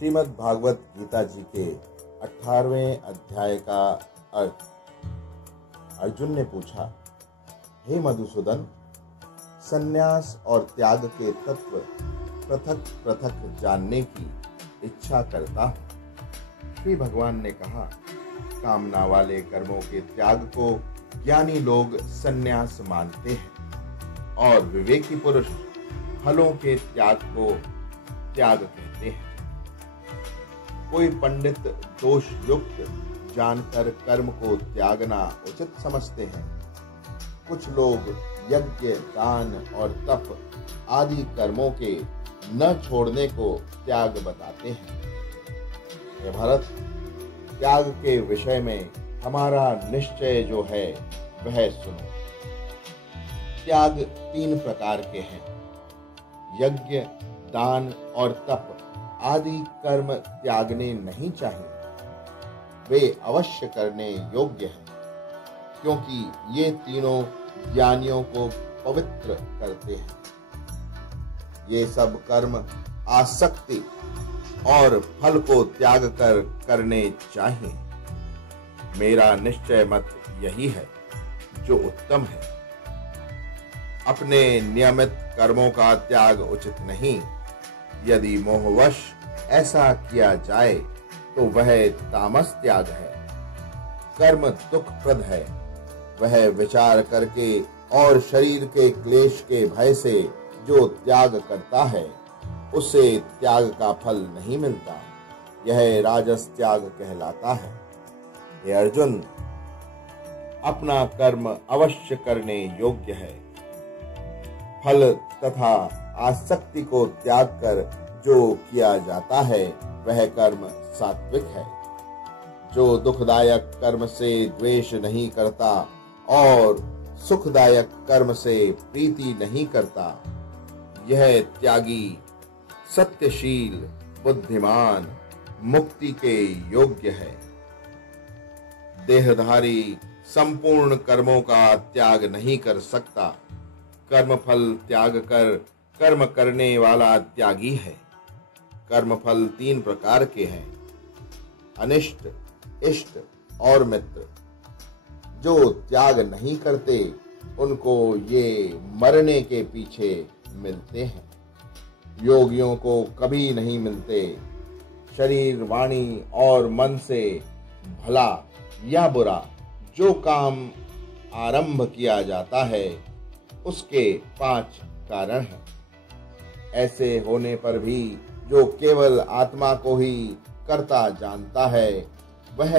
श्रीमद् भागवत गीता जी के 18वें अध्याय का अर्थ। अर्जुन ने पूछा, हे मधुसूदन, संन्यास और त्याग के तत्व पृथक पृथक जानने की इच्छा करता हूँ। श्री भगवान ने कहा, कामना वाले कर्मों के त्याग को ज्ञानी लोग संन्यास मानते हैं और विवेकी पुरुष फलों के त्याग को त्याग कहते हैं। कोई पंडित दोष युक्त जानकर कर्म को त्यागना उचित समझते हैं। कुछ लोग यज्ञ, दान और तप आदि कर्मों के न छोड़ने को त्याग बताते हैं। हे भरत, त्याग के विषय में हमारा निश्चय जो है वह सुनो। त्याग 3 प्रकार के हैं। यज्ञ, दान और तप आदि कर्म त्यागने नहीं चाहिए। वे अवश्य करने योग्य हैं, क्योंकि ये तीनों ज्ञानियों को पवित्र करते हैं। ये सब कर्म आसक्ति और फल को त्याग कर करने चाहिए। मेरा निश्चय मत यही है जो उत्तम है। अपने नियमित कर्मों का त्याग उचित नहीं। यदि मोहवश ऐसा किया जाए तो वह तामस त्याग है। कर्म दुखप्रद है। वह विचार करके और शरीर के क्लेश के भय से जो त्याग करता है, उसे त्याग का फल नहीं मिलता। यह राजस त्याग कहलाता है। हे अर्जुन, अपना कर्म अवश्य करने योग्य है। फल तथा आसक्ति को त्याग कर जो किया जाता है वह कर्म सात्विक है। जो दुखदायक कर्म से द्वेष नहीं करता और सुखदायक कर्म से प्रीति नहीं करता, यह त्यागी सत्यशील, बुद्धिमान, मुक्ति के योग्य है। देहधारी संपूर्ण कर्मों का त्याग नहीं कर सकता। कर्मफल त्याग कर कर्म करने वाला त्यागी है। कर्मफल 3 प्रकार के हैं, अनिष्ट, इष्ट और मित्र। जो त्याग नहीं करते उनको ये मरने के पीछे मिलते हैं। योगियों को कभी नहीं मिलते। शरीर, वाणी और मन से भला या बुरा जो काम आरंभ किया जाता है, उसके 5 कारण हैं। ऐसे होने पर भी जो केवल आत्मा को ही कर्ता जानता है, वह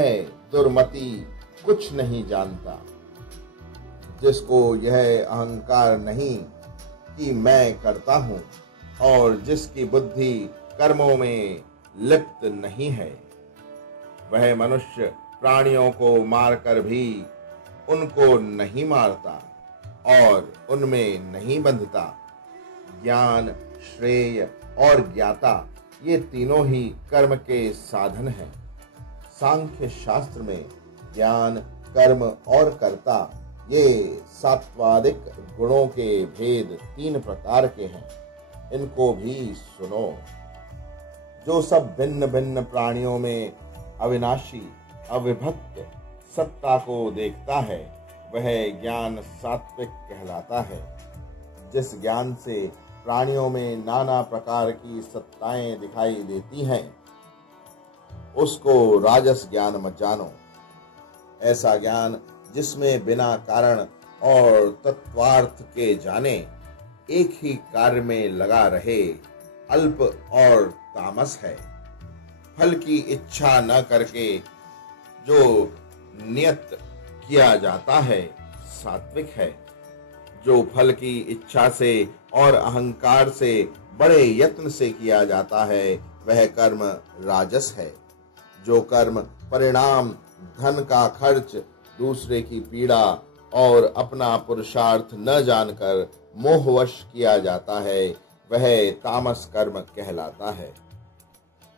दुर्मति कुछ नहीं जानता। जिसको यह अहंकार नहीं कि मैं करता हूँ और जिसकी बुद्धि कर्मों में लिप्त नहीं है, वह मनुष्य प्राणियों को मारकर भी उनको नहीं मारता और उनमें नहीं बंधता। ज्ञान, श्रेय और ज्ञाता ये तीनों ही कर्म के साधन हैं। सांख्य शास्त्र में ज्ञान, कर्म और कर्ता ये सात्वादिक गुणों के भेद 3 प्रकार के हैं। इनको भी सुनो। जो सब भिन्न भिन्न प्राणियों में अविनाशी, अविभक्त सत्ता को देखता है, वह ज्ञान सात्विक कहलाता है। जिस ज्ञान से प्राणियों में नाना प्रकार की सत्ताएं दिखाई देती हैं, उसको राजस ज्ञान मत जानो। ऐसा ज्ञान जिसमें बिना कारण और तत्वार्थ के जाने एक ही कार्य में लगा रहे, अल्प और तामस है। फल की इच्छा न करके जो नियत किया जाता है, सात्विक है। जो फल की इच्छा से और अहंकार से बड़े यत्न से किया जाता है, वह कर्म राजस है। जो कर्म परिणाम, धन का खर्च, दूसरे की पीड़ा और अपना पुरुषार्थ न जानकर मोहवश किया जाता है, वह तामस कर्म कहलाता है।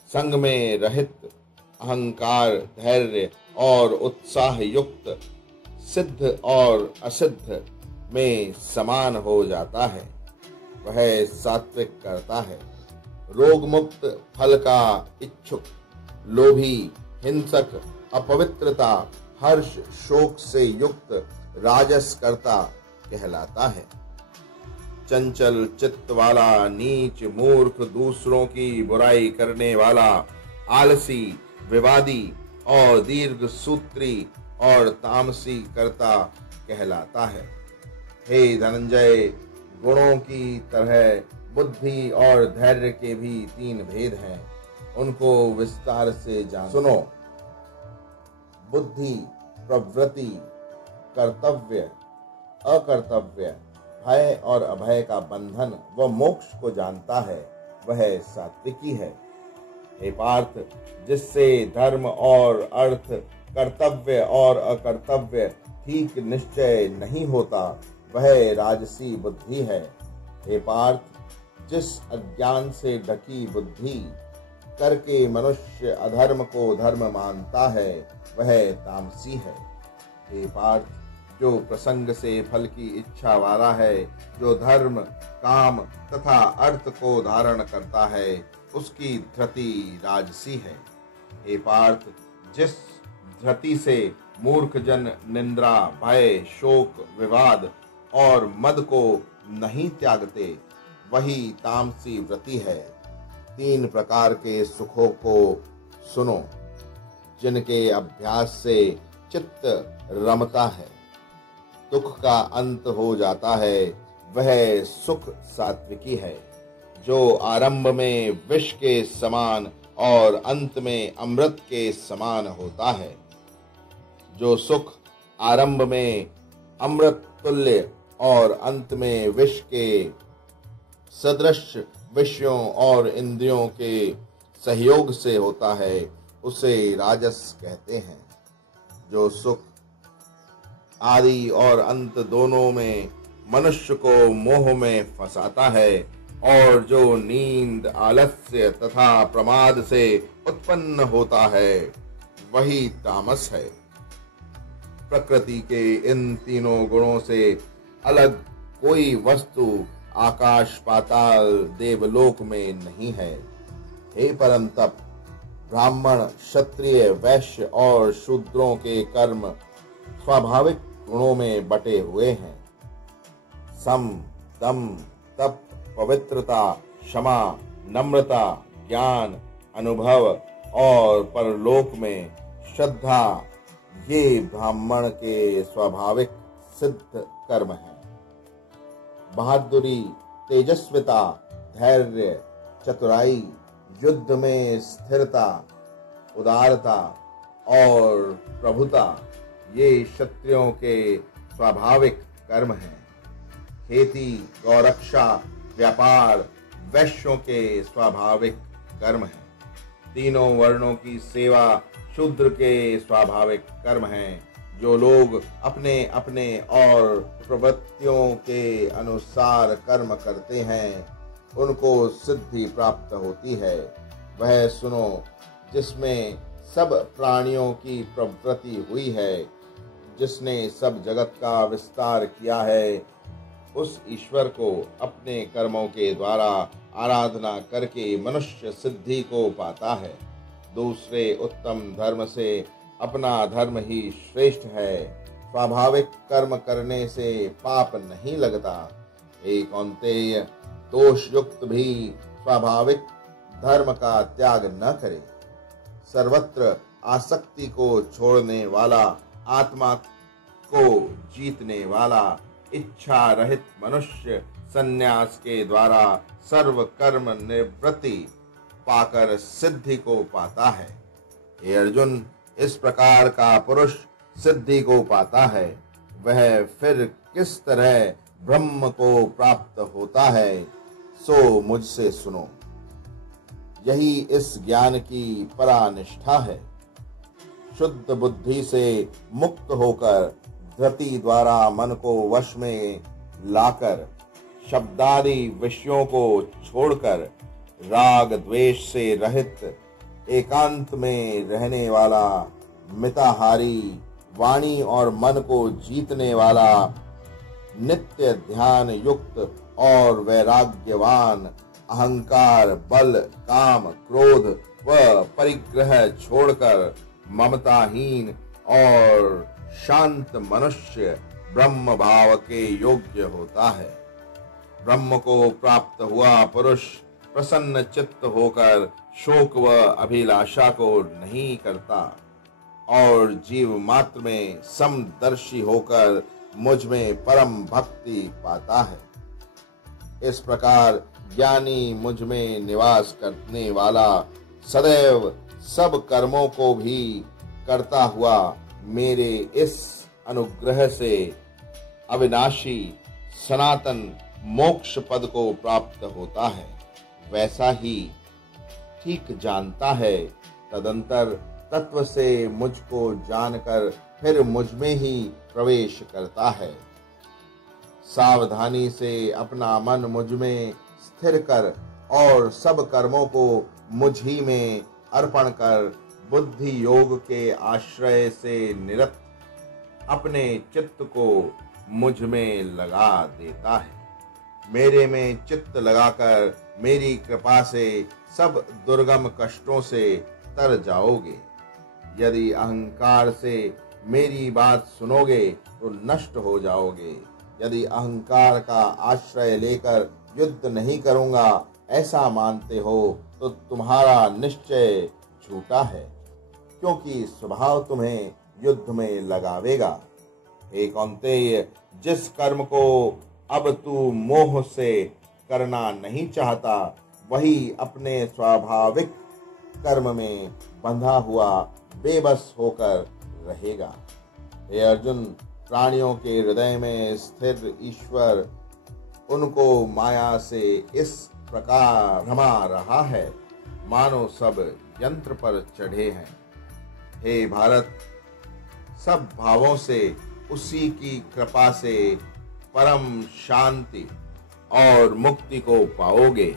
संग में रहित, अहंकार, धैर्य और उत्साह युक्त, सिद्ध और असिद्ध में समान हो जाता है, वह सात्विक करता है। रोग मुक्त, फल का इच्छुक, लोभी, हिंसक, अपवित्रता, हर्ष, शोक से युक्त राजस कर्ता कहलाता है। चंचल चित्त वाला, नीच, मूर्ख, दूसरों की बुराई करने वाला, आलसी, विवादी और दीर्घ सूत्री और तामसी कर्ता कहलाता है। हे धनंजय, गुणों की तरह बुद्धि और धैर्य के भी 3 भेद हैं, उनको विस्तार से जान सुनो। बुद्धि, प्रवृत्ति, कर्तव्य, अकर्तव्य, भय और अभय का बंधन व मोक्ष को जानता है, वह सात्विकी है। हे पार्थ, जिससे धर्म और अर्थ, कर्तव्य और अकर्तव्य ठीक निश्चय नहीं होता, वह राजसी बुद्धि है। हे पार्थ, जिस अज्ञान से ढकी बुद्धि करके मनुष्य अधर्म को धर्म मानता है, वह तामसी है। हे पार्थ, जो प्रसंग से फल की इच्छा वाला है, जो धर्म, काम तथा अर्थ को धारण करता है, उसकी धृति राजसी है। हे पार्थ, जिस धृति से मूर्ख जन निंद्रा, भय, शोक, विवाद और मद को नहीं त्यागते, वही तामसी वृत्ति है। 3 प्रकार के सुखों को सुनो, जिनके अभ्यास से चित्त रमता है, दुख का अंत हो जाता है, वह सुख सात्विकी है। जो आरंभ में विष के समान और अंत में अमृत के समान होता है। जो सुख आरंभ में अमृत तुल्य और अंत में विष के सदृश विषयों और इंद्रियों के सहयोग से होता है, उसे राजस कहते हैं। जो सुख आदि और अंत दोनों में मनुष्य को मोह में फंसाता है और जो नींद, आलस्य तथा प्रमाद से उत्पन्न होता है, वही तामस है। प्रकृति के इन 3 गुणों से अलग कोई वस्तु आकाश, पाताल, देवलोक में नहीं है। हे परम तप, ब्राह्मण, क्षत्रिय, वैश्य और शूद्रों के कर्म स्वाभाविक गुणों में बटे हुए हैं। सम, दम, तप, पवित्रता, क्षमा, नम्रता, ज्ञान, अनुभव और परलोक में श्रद्धा, ये ब्राह्मण के स्वाभाविक सिद्ध कर्म हैं। बहादुरी, तेजस्विता, धैर्य, चतुराई, युद्ध में स्थिरता, उदारता और प्रभुता, ये क्षत्रियों के स्वाभाविक कर्म हैं। खेती, गौरक्षा, व्यापार वैश्यों के स्वाभाविक कर्म हैं। 3 वर्णों की सेवा शूद्र के स्वाभाविक कर्म हैं। जो लोग अपने अपने और प्रवृत्तियों के अनुसार कर्म करते हैं, उनको सिद्धि प्राप्त होती है। वह सुनो, जिसमें सब प्राणियों की प्रवृत्ति हुई है, जिसने सब जगत का विस्तार किया है, उस ईश्वर को अपने कर्मों के द्वारा आराधना करके मनुष्य सिद्धि को पाता है। दूसरे उत्तम धर्म से अपना धर्म ही श्रेष्ठ है। स्वाभाविक कर्म करने से पाप नहीं लगता। हे कौन्तेय, दोष युक्त भी स्वाभाविक धर्म का त्याग न करे। सर्वत्र आसक्ति को छोड़ने वाला, आत्मा को जीतने वाला, इच्छा रहित मनुष्य संन्यास के द्वारा सर्व कर्म निवृत्ति पाकर सिद्धि को पाता है। हे अर्जुन, इस प्रकार का पुरुष सिद्धि को पाता है, वह फिर किस तरह ब्रह्म को प्राप्त होता है, सो मुझसे सुनो। यही इस ज्ञान की परानिष्ठा है। शुद्ध बुद्धि से मुक्त होकर धृति द्वारा मन को वश में लाकर, शब्दादि विषयों को छोड़कर, राग द्वेष से रहित एकांत में रहने वाला, मिताहारी, वाणी और मन को जीतने वाला, नित्य ध्यान युक्त और वैराग्यवान, अहंकार, बल, काम, क्रोध व परिग्रह छोड़कर ममताहीन और शांत मनुष्य ब्रह्म भाव के योग्य होता है। ब्रह्म को प्राप्त हुआ पुरुष प्रसन्न चित्त होकर शोक व अभिलाषा को नहीं करता और जीव मात्र में समदर्शी होकर मुझ में परम भक्ति पाता है। इस प्रकार ज्ञानी मुझ में निवास करने वाला सदैव सब कर्मों को भी करता हुआ मेरे इस अनुग्रह से अविनाशी सनातन मोक्ष पद को प्राप्त होता है, वैसा ही ठीक जानता है। तदंतर तत्व से मुझको जानकर फिर मुझ में ही प्रवेश करता है। सावधानी से अपना मन मुझ में स्थिर कर और सब कर्मों को मुझ ही में अर्पण कर बुद्धि योग के आश्रय से निरत अपने चित्त को मुझ में लगा देता है। मेरे में चित्त लगाकर मेरी कृपा से सब दुर्गम कष्टों से तर जाओगे। यदि अहंकार से मेरी बात सुनोगे तो नष्ट हो जाओगे। यदि अहंकार का आश्रय लेकर युद्ध नहीं करूंगा ऐसा मानते हो तो तुम्हारा निश्चय झूठा है, क्योंकि स्वभाव तुम्हें युद्ध में लगावेगा। हे कौन्तेय, जिस कर्म को अब तू मोह से करना नहीं चाहता वही अपने स्वाभाविक कर्म में बंधा हुआ बेबस होकर रहेगा। हे अर्जुन, प्राणियों के हृदय में स्थिर ईश्वर उनको माया से इस प्रकार भ्रमा रहा है मानो सब यंत्र पर चढ़े हैं। हे भारत, सब भावों से उसी की कृपा से परम शांति और मुक्ति को पाओगे।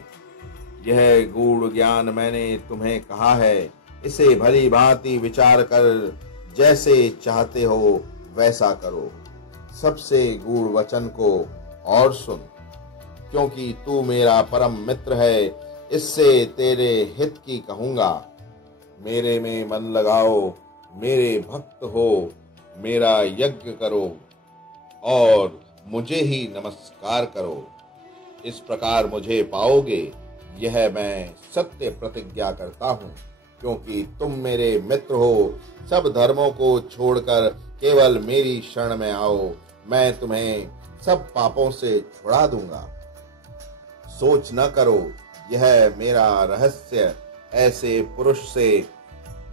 यह गूढ़ ज्ञान मैंने तुम्हें कहा है, इसे भली भांति विचार कर जैसे चाहते हो वैसा करो। सबसे गूढ़ वचन को और सुन, क्योंकि तू मेरा परम मित्र है, इससे तेरे हित की कहूंगा। मेरे में मन लगाओ, मेरे भक्त हो, मेरा यज्ञ करो और मुझे ही नमस्कार करो। इस प्रकार मुझे पाओगे, यह मैं सत्य प्रतिज्ञा करता हूँ, क्योंकि तुम मेरे मित्र हो। सब धर्मों को छोड़कर केवल मेरी शरण में आओ, मैं तुम्हें सब पापों से छुड़ा दूंगा। सोच न करो, यह मेरा रहस्य ऐसे पुरुष से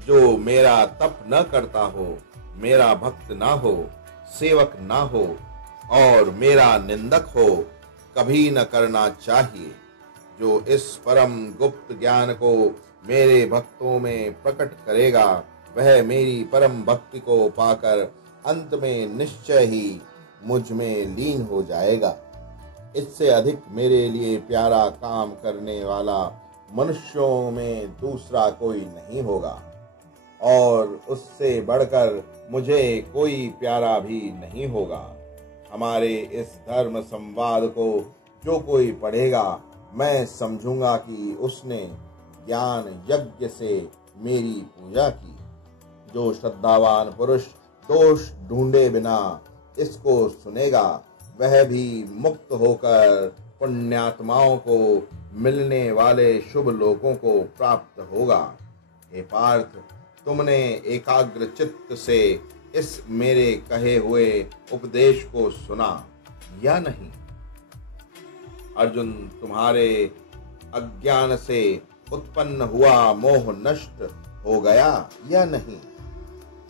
जो मेरा तप न करता हो, मेरा भक्त ना हो, सेवक ना हो और मेरा निंदक हो, कभी न करना चाहिए। जो इस परम गुप्त ज्ञान को मेरे भक्तों में प्रकट करेगा वह मेरी परम भक्ति को पाकर अंत में निश्चय ही मुझ में लीन हो जाएगा। इससे अधिक मेरे लिए प्यारा काम करने वाला मनुष्यों में दूसरा कोई नहीं होगा और उससे बढ़कर मुझे कोई प्यारा भी नहीं होगा। हमारे इस धर्म संवाद को जो कोई पढ़ेगा मैं समझूंगा कि उसने ज्ञान यज्ञ से मेरी पूजा की। जो श्रद्धावान पुरुष दोष ढूंढे बिना इसको सुनेगा वह भी मुक्त होकर पुण्यात्माओं को मिलने वाले शुभ लोकों को प्राप्त होगा। हे पार्थ, तुमने एकाग्र चित्त से इस मेरे कहे हुए उपदेश को सुना या नहीं? अर्जुन, तुम्हारे अज्ञान से उत्पन्न हुआ मोह नष्ट हो गया या नहीं?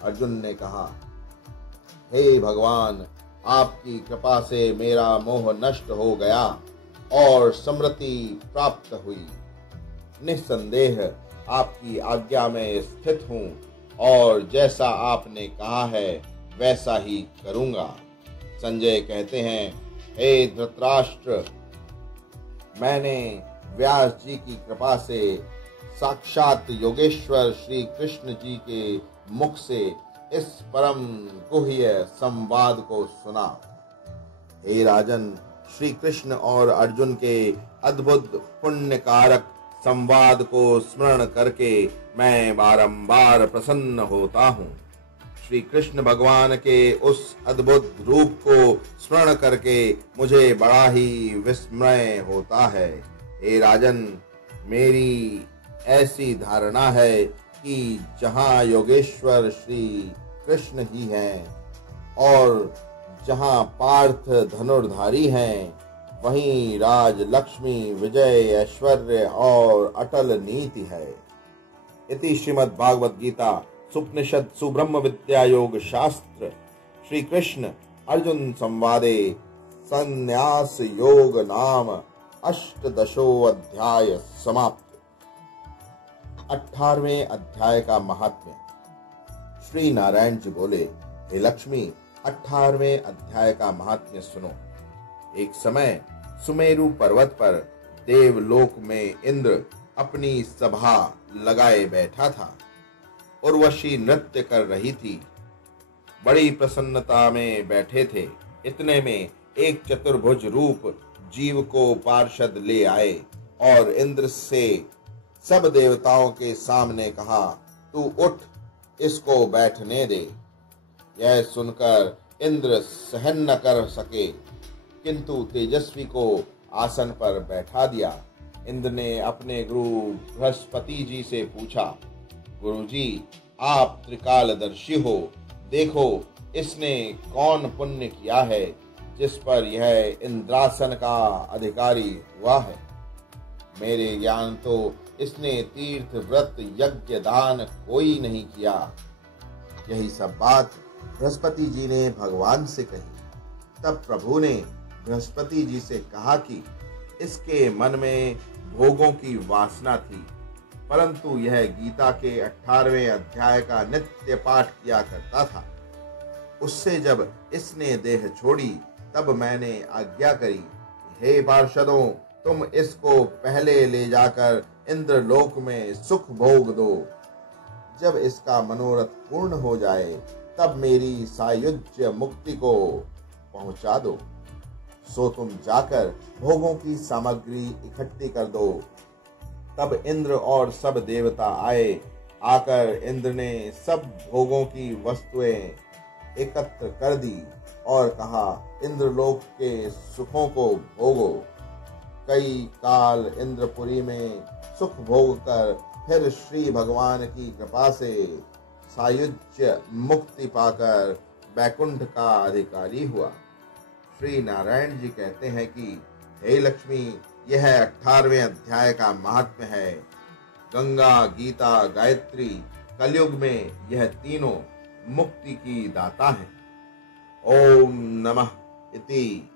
अर्जुन ने कहा, हे भगवान, आपकी कृपा से मेरा मोह नष्ट हो गया और समृद्धि प्राप्त हुई। निस्संदेह आपकी आज्ञा में स्थित हूँ और जैसा आपने कहा है वैसा ही करूँगा। संजय कहते हैं, हे धृतराष्ट्र, मैंने व्यास जी की कृपा से साक्षात योगेश्वर श्री कृष्ण जी के मुख से इस परम गुह्य संवाद को सुना। हे राजन, श्री कृष्ण और अर्जुन के अद्भुत पुण्यकारक संवाद को स्मरण करके मैं बारंबार प्रसन्न होता हूँ। श्री कृष्ण भगवान के उस अद्भुत रूप को स्मरण करके मुझे बड़ा ही विस्मय होता है। हे राजन, मेरी ऐसी धारणा है कि जहाँ योगेश्वर श्री कृष्ण ही हैं और जहाँ पार्थ धनुर्धारी हैं, वहीं राज लक्ष्मी, विजय, ऐश्वर्य और अटल नीति है। इति श्रीमद् भागवत गीता सुपनिषद सुब्रह्म विद्या योग शास्त्र श्री कृष्ण अर्जुन संवादे संन्यास योग नाम अष्टदशो अध्याय समाप्त। 18वें अध्याय का महात्म्य। श्री नारायण जी बोले, हे लक्ष्मी, 18वें अध्याय का महात्म्य सुनो। एक समय सुमेरु पर्वत पर देवलोक में इंद्र अपनी सभा लगाए बैठा था। उर्वशी नृत्य कर रही थी। बड़ी प्रसन्नता में बैठे थे। इतने में एक चतुर्भुज रूप जीव को पार्षद ले आए और इंद्र से सब देवताओं के सामने कहा, तू उठ, इसको बैठने दे। यह सुनकर इंद्र सहन न कर सके, किंतु तेजस्वी को आसन पर बैठा दिया। इंद्र ने अपने गुरु बृहस्पति जी से पूछा, गुरुजी, आप त्रिकालदर्शी हो, देखो इसने कौन पुण्य किया है जिस पर यह इंद्रासन का अधिकारी हुआ है। मेरे ज्ञान तो इसने तीर्थ व्रत यज्ञ दान कोई नहीं किया। यही सब बात बृहस्पति जी ने भगवान से कही। तब प्रभु ने बृहस्पति जी से कहा कि इसके मन में भोगों की वासना थी, परंतु यह गीता के 18वें अध्याय का नित्य पाठ किया करता था। उससे जब इसने देह छोड़ी, तब मैंने आज्ञा करी, हे पार्षदों, तुम इसको पहले ले जाकर इंद्रलोक में सुख भोग दो। जब इसका मनोरथ पूर्ण हो जाए, तब मेरी सायुज्य मुक्ति को पहुंचा दो। सो तुम जाकर भोगों की सामग्री इकट्ठी कर दो। तब इंद्र और सब देवता आए। आकर इंद्र ने सब भोगों की वस्तुएं एकत्र कर दी और कहा, इंद्रलोक के सुखों को भोगो। कई काल इंद्रपुरी में सुख भोग कर फिर श्री भगवान की कृपा से सायुज्य मुक्ति पाकर बैकुंठ का अधिकारी हुआ। श्री नारायण जी कहते हैं कि हे लक्ष्मी, यह 18वें अध्याय का महात्म्य है। गंगा, गीता, गायत्री कलयुग में यह तीनों मुक्ति की दाता है। ओम नमः इति।